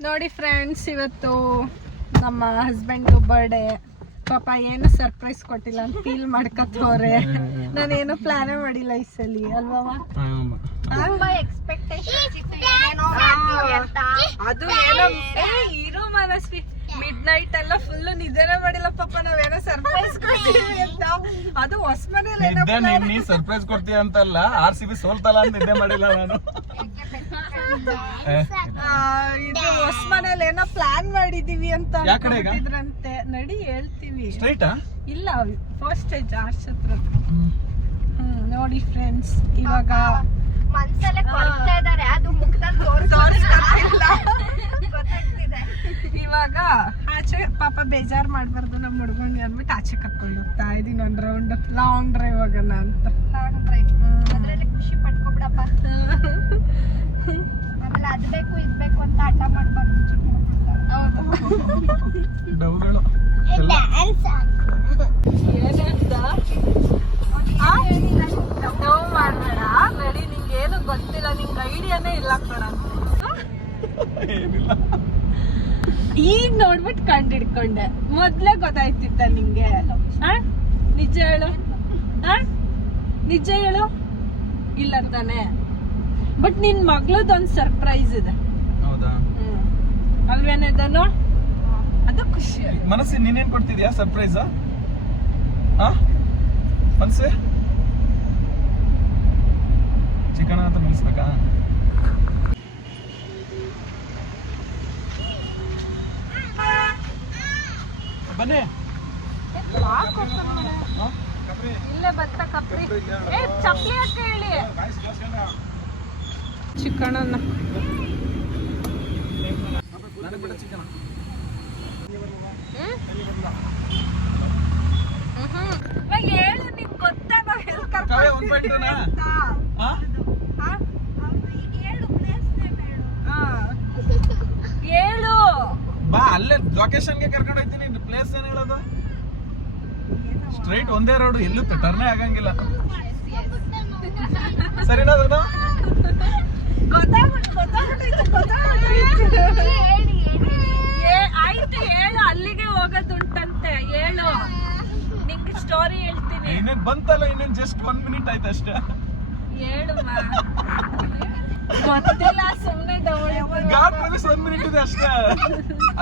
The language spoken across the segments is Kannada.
ನೋಡಿ ಫ್ರೆಂಡ್ಸ್ ಇವತ್ತು ನಮ್ಮ ಹಸ್ಬೆಂಡ್ ಬರ್ಡೇ ಪಾಪ ಏನು ಸರ್ಪ್ರೈಸ್ ಕೊಟ್ಟಿಲ್ಲ ಅಂತ ಫೀಲ್ ಮಾಡ್ಕತ್ತವ್ರೆ ನಾನೇನು ಪ್ಲಾನೇ ಮಾಡಿಲ್ಲ ಈ ಸಲ ಅಲ್ವಾ? ಅದು ಏನೋ ಏ, ಇರು ಮನಸ್ವಿ. ಮಿಡ್ ನೈಟ್ ಎಲ್ಲ ಫುಲ್ ನಿದ್ದೆನೇ ಮಾಡಿಲ್ಲ ಪಾಪ ನಾವೇನೋ ಸರ್ಪ್ರೈಸ್ ಕೊಡ್ತೀವಿ ಅಂತ. ಅದು ಹೊಸ ಮನೇಲಿ ಏನೋ ನಿದ್ದೆ ನೀನ್ ನೀ ಸರ್ಪ್ರೈಸ್ ಕೊಡ್ತೀಯ ಅಂತಲ್ಲ ಆರ್ ಸಿ ಬಿ ಸೋಲ್ತಲ್ಲ ಅಂತ ನಿದ್ದೆ ಮಾಡಿಲ್ಲ ನಾನು. ಇದು ಹೊಸ ಮನೇಲಿ ಏನೋ ಪ್ಲಾನ್ ಮಾಡಿದೀವಿ ಅಂತ? ಅನ್ಕೊಂಡಿದ್ರಂತೆ. ನಡಿ ಹೇಳ್ತೀವಿ. ಸ್ಟ್ರೈಟ್ ಇಲ್ಲ ಫಸ್ಟ್ ಸ್ಟೇಜ್ ಆರ್ಚ್ ಹತ್ರ. ಹ್ಮ್. ನೋಡಿ ಫ್ರೆಂಡ್ಸ್ ಇವಾಗ ಮನ್ಸಲ್ಲೇ ಕೊಲ್ತಾ ಇದಾರೆ. ಅದು ಮುಖದಲ್ಲಿ ತೋರಿಸ್ತಿಲ್ಲ ಗೊತ್ತಾಗ್ತಿದೆ. ಇವಾಗ ಆಚೆ ಪಾಪ ಬೇಜಾರ್ ಮಾಡಬಾರ್ದು ನಮ್ಮ ಹುಡುಗಂಗೆ ಅಂದ್ಬಿಟ್ಟು ಆಚೆ ಕರ್ಕೊಂಡು ಹೋಗ್ತಾ ಇದೀನಿ ಒಂದ್ ರೌಂಡ್ ಲಾಂಗ್ ಡ್ರೈವ್ ಹೋಗೋಣ ಅಂತ. ಲಾಂಗ್ ಡ್ರೈವ್ ಅದರಲ್ಲಿ ಖುಷಿ ಪಡ್ಕೊಬಿಡಪ್ಪ ಆಮೇಲೆ ಅದ್ ಬೇಕು ಇದ್ ಬೇಕು ಅಂತ ಹಠ ಮಾಡ್ಬಾರ್ದು. ಡೌಗಳು ನಡಿ ನಿಂಗೆ ಏನು ಗೊತ್ತಿಲ್ಲ ನಿಂಗೆ ಐಡಿಯಾನೇ ಇಲ್ಲ ಕಣ. ಏನಿಲ್ಲ. ಈಗ ನೋಡ್ಬಿಟ್ಟು ಕಂಡು ಹಿಡ್ಕೊಂಡೆ ಮೊದ್ಲೇ ಗೊತ್ತಾಯ್ತಿತ್ತ ನಿಂಗೆ? ನಿಜ ಹೇಳು? ನಿಜ ಹೇಳು. ಇಲ್ಲ ತಾನೆ ಬಟ್ ನಿನ್ ಮಗಳದೊಂದು ಸರ್ಪ್ರೈಸ್ ಇದೆ. ಹೌದಾ? ಅಲ್ವೇನಿದನು ಅದು ಖುಷಿ ಮನಸ್ಸಿ ನೀನೇನ್ ಕೊಡ್ತಿದ್ಯಾ ಸರ್ಪ್ರೈಸ್ ಮನಸ್ಸೆ? ಚಿಕನ್ ಅಂತ ನಿಲ್ಸ್ಬೇಕಾ ಬನ್ನಿ? ಇಲ್ಲೇ ಬತ್ತ ಕಪ್ರಿ. ಏ ಚಪ್ಲಿ ಅಂತ ಹೇಳಿ. ಚಿಕಣನ್ನ ನನಗ್ ಬಿಡ ಚಿಕನ್ ಹೇಳು ನಿಂಗೆ ಗೊತ್ತಾ ನಾವ್ ಎಲ್ಲಿ ಕಾವ್ಯ ಒಂದ್ ಪಾಯಿಂಟ್ ಕರ್ಕೊಂಡು ಹಾ? ಹೌದು, ಈಗ ಹೇಳು place name ಹೇಳು. ಹೇಳು. ಬಾ ಅಲ್ಲೇ ಲೊಕೇಶನ್ಗೆ ಕರ್ಕೊಂಡು ಹೋಗ್ತೀನಿ. ಪ್ಲೇಸ್ ಏನ್ ಹೇಳೋದು? ಸ್ಟ್ರೈಟ್ ಒಂದೇ ರೋಡ್ ಎಲ್ಲೂ ಟರ್ನೇ ಆಗಂಗಿಲ್ಲ. ಸರಿನಾ ಅದನ್ನು ಗೊತ್ತಾಗ್ಬಿಟ್ಟು ಗೊತ್ತಾಗ್ಬಿಟ್ಟೈತೆ ಗೊತ್ತಾಗ್ಬಿಟ್ಟೈತೆ ಹೇಳಿ ಹೇಳಿ ಏ ಆಯ್ತು ಹೇಳು ಅಲ್ಲಿಗೆ ಹೋಗೋದುಂಟಂತೆ ಹೇಳು ನಿಂಗೆ ಸ್ಟೋರಿ ಹೇಳ್ತೀನಿ. ಇನ್ನೇನ್ ಬಂತಲ್ಲ ಇನ್ನೇನ್ ಜಸ್ಟ್ ಒನ್ ಮಿನಿಟ್ ಆಯ್ತು ಅಷ್ಟೇ. ಹೇಳು ಗೊತ್ತಿಲ್ಲ ಸುಮ್ಮನೆ ಗಾಡ್ ಪ್ರವೇಶ ಒಂದ್ ಮಿನಿಟ್ ಇದೆ ಅಷ್ಟೇ.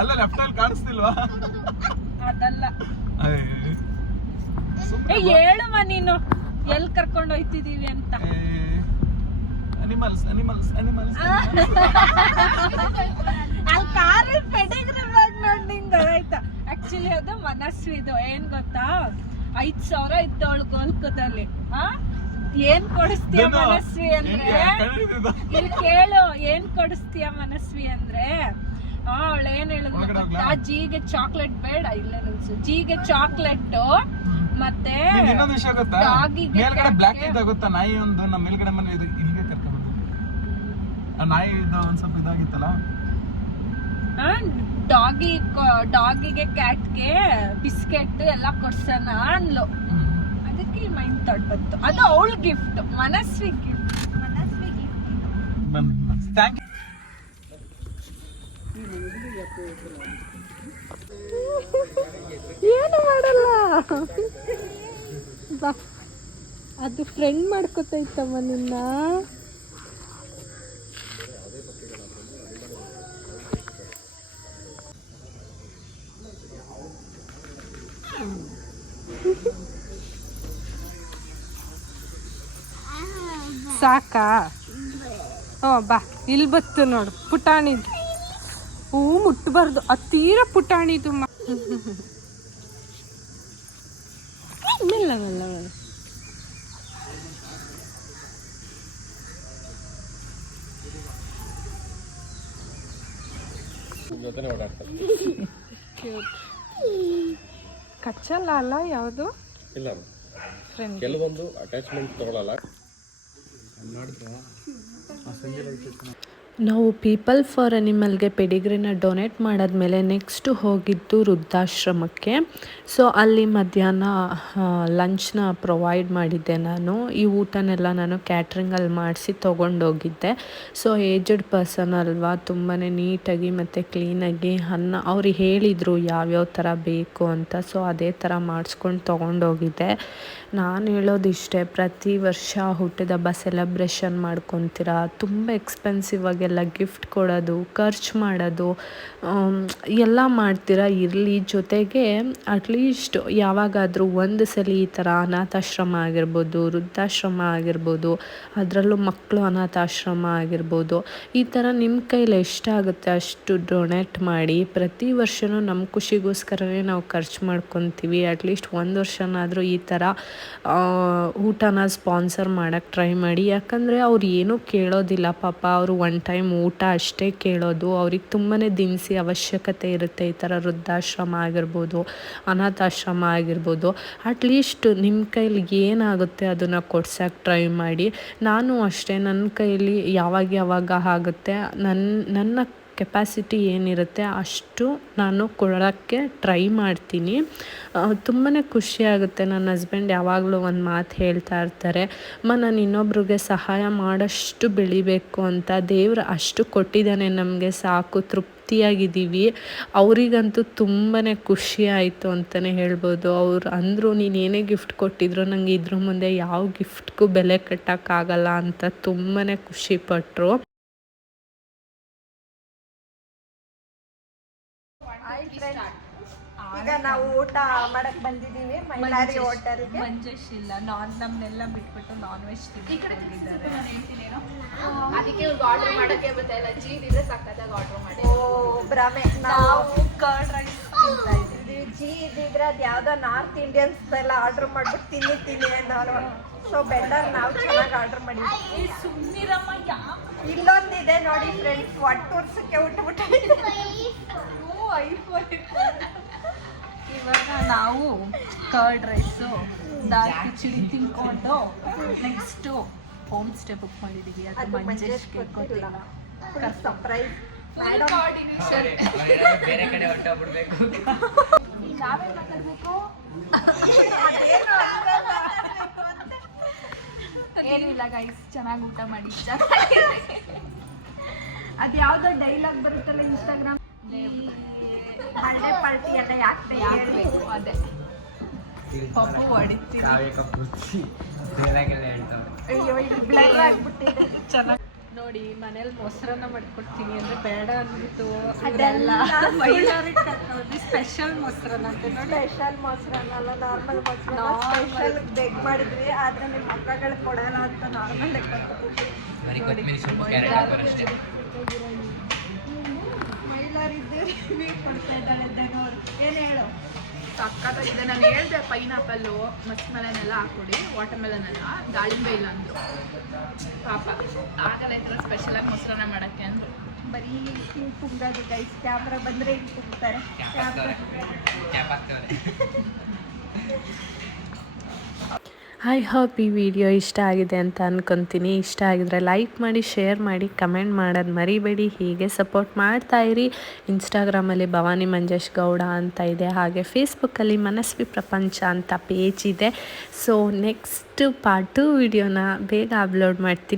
ಅಲ್ಲ ಲೆಫ್ಟ್ ಅಲ್ಲಿ ಕಾಣಿಸ್ತಿಲ್ವಾ? ಅದಲ್ಲ. ಏ ಹೇಳುವ ನೀನು. ಎಲ್ ಕರ್ಕೊಂಡು ಹೋಯ್ತಿದೀವಿ ಅಂತ. ಅನಿಮಲ್ಸ್ ಅನಿಮಲ್ಸ್ ಅನಿಮಲ್ಸ್ ಅಲ್ಲಿ ಕಾರ್ ಪೆಡಿಗ್ರಿ ಬ್ಯಾಗ್ ನೋಡಿ ನಿಂಗೆ ಆಯ್ತಾ? ಆಕ್ಚುಲಿ ಅದು ಮನಸ್ವಿದು ಏನ್ ಗೊತ್ತಾ? ಐದ್ ಸಾವಿರ ಇತ್ತು ಅವಳು ಕೋಲ್ಕದಲ್ಲಿ ಆ? ಏನ್ ಕೊಡಿಸ್ತೀಯ ಮನಸ್ವಿ ಅಂದ್ರೆ? ಇಲ್ಲಿ ಕೇಳು ಏನ್ ಕೊಡಿಸ್ತೀಯ ಮನಸ್ವಿ ಅಂದ್ರೆ? ಅವಳು ಏನ್ ಹೇಳಿದ್ರು ಆ? ಜೀಗೆ ಚಾಕ್ಲೇಟ್ ಬೇಡ ಇಲ್ಲ ನನ್ಸು ಜೀಗೆ ಚಾಕ್ಲೇಟ್ ಮತ್ತೆ ಇನ್ನೊಂದು ವಿಷಯ ಗೊತ್ತಾ? ಮೇಲ್ಗಡೆ ಬ್ಲಾಕ್ ಗೊತ್ತಾ? ನಾಯಿ ಒಂದು ನಮ್ಮ ಮೇಲ್ಗಡೆ ಮನೆ ಇದು ಇಲ್ಲಿಗೆ ಕರ್ಕೊಂಡು ಆ ನಾಯಿ ಇದು ಒಂದ್ ಸ್ವಲ್ಪ ಇದಾಗಿತ್ತಲ್ಲ? ಡಾಗಿ ಡಾಗಿಗೆ ಕ್ಯಾಟ್ಗೆ ಬಿಸ್ಕೆಟ್ ಎಲ್ಲ ಕೊಡ್ಸೋಣ ಅನ್ಲು ಅದಕ್ಕೆ ಮೈಂಡ್ ಥಾಟ್ ಬಂತು. ಅದು ಅವಳ gift Manasvi gift Manasvi gift thank you ಏನು ಮಾಡಲ್ಲ? ಬಾ. ಅದು ಫ್ರೆಂಡ್ ಮಾಡ್ಕೊತೈತಮ್ಮ ನಿನ್ನ. ಸಾಕಾ? ಹ್ಞೂ ಬಾ. ಇಲ್ಲಿ ಬತ್ತು ನೋಡು. ಪುಟಾಣಿದು ಹೂ ಮುಟ್ಟಬಾರ್ದು. ಅತೀರ ತೀರ ಪುಟಾಣಿದು ಮೆಲ್ಲ ಮೆಲ್ಲ ಮೆಲ್ಲ. Cute. ಕಚ್ಚಲ್ಲ ಅಲ್ಲ ಯಾವುದು? ಇಲ್ಲ. ಫ್ರೆಂಡ್ ಕೆಲವೊಂದು ಅಟ್ಯಾಚ್ಮೆಂಟ್ ತಗೊಳಲ್ಲ. ನಾವು ಪೀಪಲ್ ಫಾರ್ ಅನಿಮಲ್ಗೆ ಪೆಡಿಗ್ರಿನ ಡೊನೇಟ್ ಮಾಡಾದ್ಮೇಲೆ ನೆಕ್ಸ್ಟು ಹೋಗಿದ್ದು ವೃದ್ಧಾಶ್ರಮಕ್ಕೆ. ಸೊ, ಅಲ್ಲಿ ಮಧ್ಯಾಹ್ನ ಲಂಚ್ನ ಪ್ರೊವೈಡ್ ಮಾಡಿದ್ದೆ ನಾನು. ಈ ಊಟನೆಲ್ಲ ನಾನು ಕ್ಯಾಟ್ರಿಂಗಲ್ಲಿ ಮಾಡಿಸಿ ತೊಗೊಂಡೋಗಿದ್ದೆ. ಸೊ, ಏಜಡ್ ಪರ್ಸನ್ ಅಲ್ವಾ ತುಂಬಾ ನೀಟಾಗಿ ಮತ್ತು ಕ್ಲೀನಾಗಿ ಅನ್ನ, ಅವ್ರು ಹೇಳಿದರು ಯಾವ್ಯಾವ ಥರ ಬೇಕು ಅಂತ. ಸೊ, ಅದೇ ಥರ ಮಾಡಿಸ್ಕೊಂಡು ತೊಗೊಂಡೋಗಿದ್ದೆ. ನಾನು ಹೇಳೋದಿಷ್ಟೇ, ಪ್ರತಿ ವರ್ಷ ಹುಟ್ಟಿದಬ್ಬ ಸೆಲೆಬ್ರೇಷನ್ ಮಾಡ್ಕೊತೀರಾ, ತುಂಬ ಎಕ್ಸ್ಪೆನ್ಸಿವ್ ಆಗೆಲ್ಲ ಗಿಫ್ಟ್ ಕೊಡೋದು, ಖರ್ಚು ಮಾಡೋದು ಎಲ್ಲ ಮಾಡ್ತೀರಾ? ಇರಲಿ ಜೊತೆಗೆ ಅಟ್ಲೀಸ್ಟ್ ಯಾವಾಗಾದರೂ ಒಂದು ಸಲ ಈ ಥರ ಅನಾಥಾಶ್ರಮ ಆಗಿರ್ಬೋದು, ವೃದ್ಧಾಶ್ರಮ ಆಗಿರ್ಬೋದು, ಅದರಲ್ಲೂ ಮಕ್ಕಳು ಅನಾಥಾಶ್ರಮ ಆಗಿರ್ಬೋದು, ಈ ಥರ ನಿಮ್ಮ ಕೈಲಿ ಎಷ್ಟಾಗುತ್ತೆ ಅಷ್ಟು ಡೊನೇಟ್ ಮಾಡಿ, ಪ್ರತಿ ವರ್ಷವೂ ನಮ್ಮ ಖುಷಿಗೋಸ್ಕರನೇ ನಾವು ಖರ್ಚು ಮಾಡ್ಕೊತೀವಿ. ಅಟ್ಲೀಸ್ಟ್ ಒಂದು ವರ್ಷನಾದರೂ ಈ ಥರ ಊಟನ ಸ್ಪಾನ್ಸರ್ ಮಾಡೋಕ್ಕೆ ಟ್ರೈ ಮಾಡಿ. ಯಾಕಂದರೆ ಅವ್ರು ಏನೂ ಕೇಳೋದಿಲ್ಲ ಪಾಪ. ಅವರು ಒನ್ ಟೈಮ್ ಊಟ ಅಷ್ಟೇ ಕೇಳೋದು. ಅವ್ರಿಗೆ ತುಂಬಾ ದಿನಸಿ ಅವಶ್ಯಕತೆ ಇರುತ್ತೆ. ಈ ಥರ ವೃದ್ಧಾಶ್ರಮ ಆಗಿರ್ಬೋದು, ಅನಾಥಾಶ್ರಮ ಆಗಿರ್ಬೋದು ಅಟ್ಲೀಸ್ಟ್ ನಿಮ್ಮ ಕೈಲಿ ಏನಾಗುತ್ತೆ ಅದನ್ನು ಕೊಡ್ಸೋಕ್ಕೆ ಟ್ರೈ ಮಾಡಿ. ನಾನು ಅಷ್ಟೇ ನನ್ನ ಕೈಲಿ ಯಾವಾಗ ಯಾವಾಗ ಆಗುತ್ತೆ ನನ್ನ ನನ್ನ ಕೆಪಾಸಿಟಿ ಏನಿರುತ್ತೆ ಅಷ್ಟು ನಾನು ಕೊಡೋಕ್ಕೆ ಟ್ರೈ ಮಾಡ್ತೀನಿ. ತುಂಬಾ ಖುಷಿ ಆಗುತ್ತೆ ನನ್ನ ಹಸ್ಬೆಂಡ್ ಯಾವಾಗಲೂ ಒಂದು ಮಾತು ಹೇಳ್ತಾ ಇರ್ತಾರೆ, ಅಮ್ಮ, ನಾನು ಇನ್ನೊಬ್ರಿಗೆ ಸಹಾಯ ಮಾಡೋಷ್ಟು ಬೆಳಿಬೇಕು ಅಂತ, ದೇವ್ರು ಅಷ್ಟು ಕೊಟ್ಟಿದ್ದಾನೆ ನಮಗೆ, ಸಾಕು, ತೃಪ್ತಿಯಾಗಿದ್ದೀವಿ. ಅವರಿಗಂತೂ ತುಂಬಾ ಖುಷಿ ಆಯಿತು ಅಂತಲೇ ಹೇಳ್ಬೋದು. ಅವ್ರು ಅಂದರು, ನೀನು ಏನೇ ಗಿಫ್ಟ್ ಕೊಟ್ಟಿದ್ರು ನನಗೆ ಇದ್ರ ಮುಂದೆ ಯಾವ ಗಿಫ್ಟ್ಗೂ ಬೆಲೆ ಕಟ್ಟೋಕ್ಕಾಗಲ್ಲ ಅಂತ ತುಂಬಾ ಖುಷಿಪಟ್ಟರು ಹಾಯ್ ಈಗ ನಾವು ಊಟ ಮಾಡಕ್ ಬಂದಿದೀವಿ ಮೈಲಾರಿ ಹೋಟೆಲ್ಗೆ. ಮಂಜಶ್ ಇಲ್ಲ. ನಾನ್ ನಮ್ನೆಲ್ಲ ಬಿಟ್ಬಿಟ್ಟು ನಾನ್ ವೆಜ್ ತಿಂದಿದ್ದಾರೆ ಅದಕ್ಕೆ ಆರ್ಡರ್ ಮಾಡಕ್ಕೆ ಬರ್ತಾಯಿಲ್ಲ ಇದ್ರೆ ಸಕ್ಕತ್ತಾಗಿ ಆರ್ಡರ್ ಮಾಡಿ. ಓ ಭ್ರಮೆ. ನಾವು ಕರ್ಡ್ ರೈಸ್ ತಿಂತಾ ಇದ್ದೀವಿ. ಜೀ ಇದ್ದಿದ್ರೆ ಅದು ಯಾವ್ದೋ ನಾರ್ತ್ ಇಂಡಿಯನ್ಸ್ ಎಲ್ಲ ಆರ್ಡರ್ ಮಾಡ್ಬಿಟ್ಟು ತಿನ್ನಿ ತಿನ್ನಿ ಅನ್ನೋರು. ಸೊ ಬೆಟರ್ ನಾವು ಚೆನ್ನಾಗಿ ಆರ್ಡರ್ ಮಾಡಿದ್ವಿ ಸುಮ್ಮನಿರಮ್ಮ ಇಲ್ಲೊಂದಿದೆ ನೋಡಿ ಫ್ರೆಂಡ್ಸ್ ಒಟ್ಟು ವರ್ಷಕ್ಕೆ ಉಟ್ಬಿಟ್ಟು. ಇವಾಗ ನಾವು ಕರ್ಡ್ ರೈಸು ದಾಲ್ ಕಿಚಡಿ ತಿನ್ಕೊಂಡು ನೆಕ್ಸ್ಟು ಹೋಮ್ ಸ್ಟೇ ಬುಕ್ ಮಾಡಿದ್ದೀವಿ ಅದು ಅದು ಮಂಜೇಶ್ಗೆ ಗೊತ್ತಿಲ್ಲ ಸರ್ಪ್ರೈಸ್ ಮೇಡಮ್ ಬೇರೆ ಕಡೆ ಹೊಟ್ಟೋಗ್ಬಿಡ್ಬೇಕು ನಾವೇ ಮಾತಾಡ್ಬೇಕು? ಏನಿಲ್ಲ ಗೈಸ್ ಚೆನ್ನಾಗಿ ಊಟ ಮಾಡಿ. ಅದು ಯಾವ್ದೋ ಡೈಲಾಗ್ ಬರುತ್ತಲ್ಲ ಇನ್ಸ್ಟಾಗ್ರಾಮ್ ಹಳ್ಳೆ ಪಾರ್ಟಿ ಎಲ್ಲ ಯಾಕೆ ಅದೇ. ಪಪ್ಪು ಹೊಡಿತೀವಿ. ಅಯ್ಯೋ ಇಲ್ಲಿ ಬ್ಲರ್ ಆಗ್ಬಿಟ್ಟಿದೆ. ಚೆನ್ನಾಗಿ ನೋಡಿ ಮನೇಲಿ ಮೊಸರನ್ನ ಮಾಡ್ಕೊಡ್ತೀನಿ ಅಂದ್ರೆ ಬೇಡ ಅಂದ್ಬಿಟ್ಟು ಅದೆಲ್ಲ ಸ್ಪೆಷಲ್ ಮೊಸರನ್ನ ಅಂತ ನೋಡಿ. ಸ್ಪೆಷಲ್ ಮೊಸರನ್ನ ಅಲ್ಲ ನಾರ್ಮಲ್ ಮೊಸರನ್ನ ಸ್ಪೆಷಲ್ ಬೇಕ್ ಮಾಡಿದ್ವಿ ಆದ್ರೆ ನಿಮ್ಮ ಮಕ್ಕಳು ಕೊಡಲ್ಲ ಅಂತ ನಾರ್ಮಲ್ ಬರೀ ಕೊಡ್ತಾ ಇದ್ದಾಳೆ ಏನು ಹೇಳು ಸಕ್ಕತ್ತಾಗಿದೆ ನಾನು ಹೇಳ್ದೆ ಪೈನಾಪಲ್ಲು ಮಸ್ಮೆಲನ್ ಎಲ್ಲ ಹಾಕೊಡಿ. ವಾಟರ್ ಮೆಲನ್ ಎಲ್ಲ ದಾಳಿಂಬೆ ಇಲ್ಲ ಅಂದರು ಪಾಪ. ಆಗಲ್ಲ ಈ ಥರ ಸ್ಪೆಷಲಾಗಿ ಮೊಸರನ್ನ ಮಾಡೋಕ್ಕೆ ಅಂದ್ರು ಬರೀ ಹಿಂಗೆ ಗೈಸ್ ಕ್ಯಾಮ್ರಾ ಬಂದರೆ ಹಿಂಗೆ ತುಂಬ್ತಾರೆ ಕ್ಯಾಮ್ರಾ ಐ ಹೋಪ್ ಈ ವಿಡಿಯೋ ಇಷ್ಟ ಆಗಿದೆ ಅಂತ ಅನ್ಕೊತೀನಿ. ಇಷ್ಟ ಆಗಿದ್ರೆ ಲೈಕ್ ಮಾಡಿ ಶೇರ್ ಮಾಡಿ ಕಮೆಂಟ್ ಮಾಡೋದು ಮರಿಬೇಡಿ. ಹೀಗೆ ಸಪೋರ್ಟ್ ಮಾಡ್ತಾ ಇರಿ. ಇನ್ಸ್ಟಾಗ್ರಾಮಲ್ಲಿ ಭವಾನಿ ಮಂಜೇಶ್ ಗೌಡ ಅಂತ ಇದೆ. ಹಾಗೆ ಫೇಸ್ಬುಕ್ಕಲ್ಲಿ ಮನಸ್ವಿ ಪ್ರಪಂಚ ಅಂತ ಪೇಜ್ ಇದೆ. ಸೊ ನೆಕ್ಸ್ಟ್ ಪಾರ್ಟ್ ಟು ವಿಡಿಯೋನ ಬೇಗ ಅಪ್ಲೋಡ್ ಮಾಡ್ತೀನಿ.